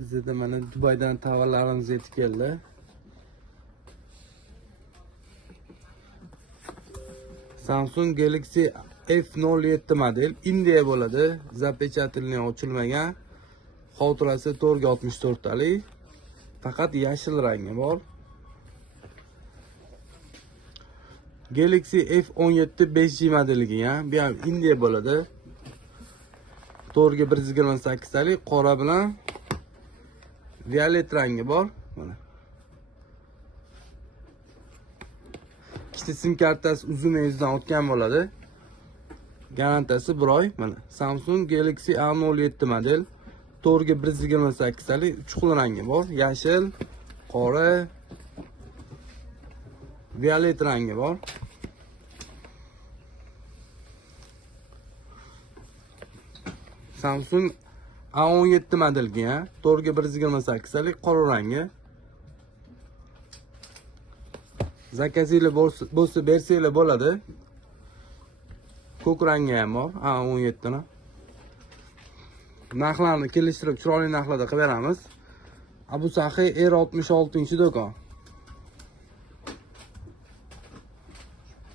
Bizda mana Dubaydan tovarlarimiz yetib keldi. Samsung Galaxy F07 model Indiya bo'ladi. Zapechatelniy ochilmagan. Xotirasi 464 talik. Faqat yashil rangi bor. Galaxy F17 5G modeliga, bu ham Indiya bo'ladi. To'rga 128 talik, qora bilan violet rangi bor. Mana. Ikkita sim kartasi uzun yuzdan o'tgan bo'ladi. Garantiyasi 1 oy. Mana Samsung Galaxy A07 model. To'rga 128 talik, 3 xil rangi bor. Yashil, qora, violet rangi bor. Samsung A17 modelga, to'rga 128 talik, qora rangi. Zakazinglar bo'lsa bersanglar bo'ladi. Ko'k rangi ham bor A17 ni. Narxlarni kelishtirib, chiroyli narxlarda qilib beramiz. Abu Sahiy R66-do'kon.